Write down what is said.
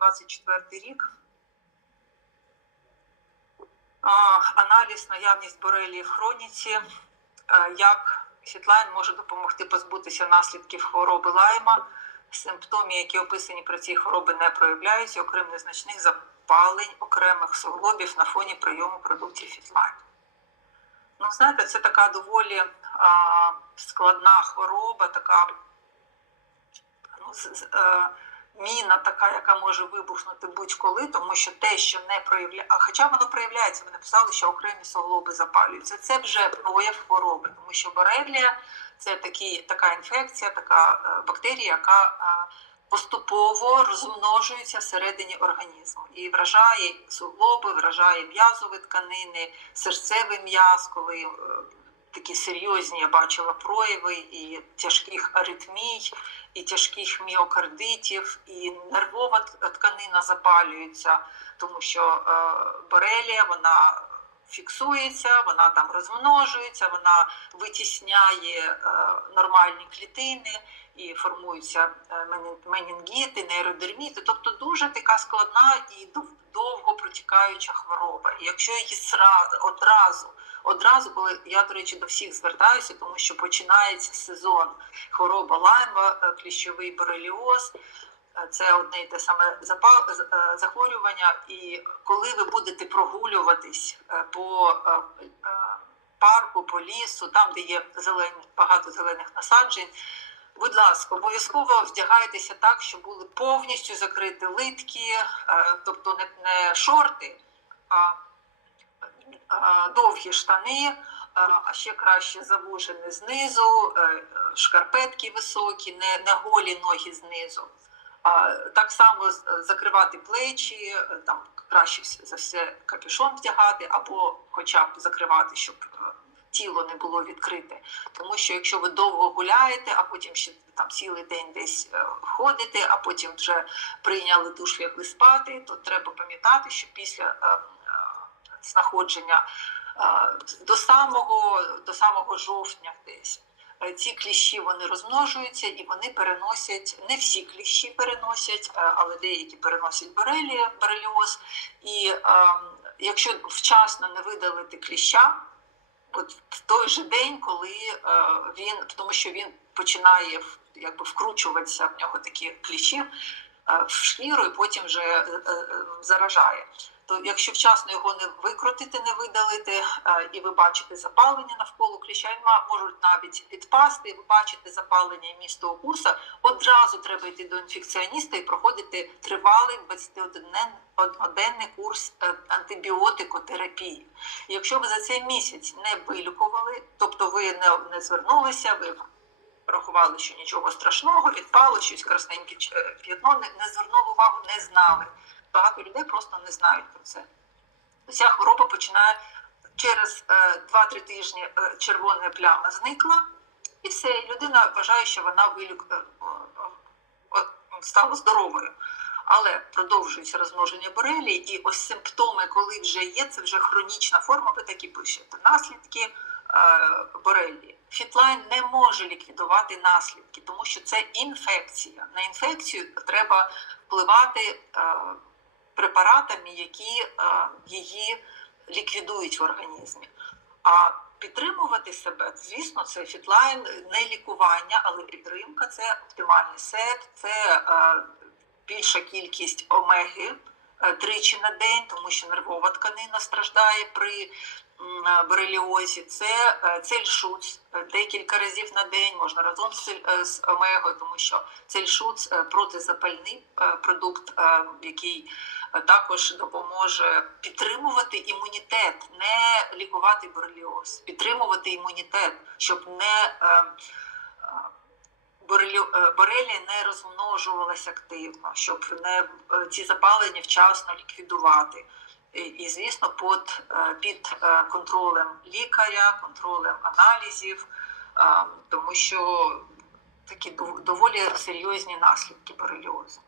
24 рік. Аналіз наявність борелії в хроніці, е, як Фітлайн може допомогти позбутися наслідків хвороби лайма. Симптомі, які описані при цій хворобі, не проявляються, окрім незначних запалень окремих суглобів на фоні прийому продуктів Фітлайн. Ну, знаєте, це така доволі а, складна хвороба, така ну, з- з- е, міна така, яка може вибухнути будь-коли, тому що те, що не проявляє, а хоча воно проявляється, ви написали, що окремі суглоби запалюються. Це вже прояв хвороби, тому що борелія це такі, така інфекція, така е, бактерія, яка е, поступово розмножується всередині організму і вражає суглоби, вражає м'язові тканини, серцевий м'яз, коли е, такі серйозні я бачила прояви і тяжких аритмій, і тяжких міокардитів, і нервова тканина запалюється, тому що е, борелія вона фіксується, вона там розмножується, вона витісняє е, нормальні клітини і формуються е, менінгіти, нейродерміти. Тобто дуже така складна і дов- довго протікаюча хвороба. І якщо її одразу одразу, коли я, до речі, до всіх звертаюся, тому що починається сезон хвороба лайма, е, кліщовий бореліоз. Це одне і те саме е, захворювання. І коли ви будете прогулюватись е, по е, парку, по лісу, там, де є зелені, багато зелених насаджень, будь ласка, обов'язково вдягайтеся так, щоб були повністю закриті литки, тобто не, шорти, а довгі штани, а ще краще завужені знизу, шкарпетки високі, не голі ноги знизу. Так само е, закривати плечі, е, там краще за все капюшон вдягати, або хоча б закривати, щоб е, тіло не було відкрите. Тому що якщо ви довго гуляєте, а потім ще там цілий день десь ходите, а потім вже прийняли душ, лягли спати, то треба пам'ятати, що після знаходження до самого, до самого жовтня десь. Е, Ці кліщі вони розмножуються і вони переносять не всі кліщі переносять, е, але деякі переносять борелі, бореліоз. І е, якщо вчасно не видалити кліща, от в той же день, коли він, тому що він починає якби вкручуватися в нього такі кліщі в шкіру і потім вже е, е, заражає. То якщо вчасно його не викрутити, не видалити, е, і ви бачите запалення навколо кліща, можуть навіть підпасти, і ви бачите запалення місто укуса, одразу треба йти до інфекціоніста і проходити тривалий 21-денний курс е, антибіотикотерапії. Якщо ви за цей місяць не вилікували, тобто ви не звернулися, ви рахували, що нічого страшного, відпало щось красненьке е, п'ятно, не, не звернули увагу, не знали. Багато людей просто не знають про це. Ця хвороба починає через е, 2-3 тижні е, червона пляма зникла, і все, і людина вважає, що вона вилік... е, е, е, стала здоровою. Але продовжується розмноження борелії, і ось симптоми, коли вже є, це вже хронічна форма, ви так і пишете. Наслідки е. Фітлайн не може ліквідувати наслідки, тому що це інфекція. На інфекцію треба впливати е, препаратами, які е, її ліквідують в організмі. А підтримувати себе, звісно, це фітлайн не лікування, але підтримка це оптимальний сет, це більша кількість омеги тричі на день, тому що нервова тканина страждає при е, бореліозі. Це е, цельшуц е, декілька разів на день, можна разом з, е, омегою, тому що цельшуц е, протизапальний е, продукт, е, який е, також допоможе підтримувати імунітет, не лікувати бореліоз, підтримувати імунітет, щоб не е, е, борелі- е, не розмножувалася активно, щоб не е, ці запалення вчасно ліквідувати. І, звісно, під, е, під контролем лікаря, контролем аналізів, тому що такі доволі серйозні наслідки бореліозу.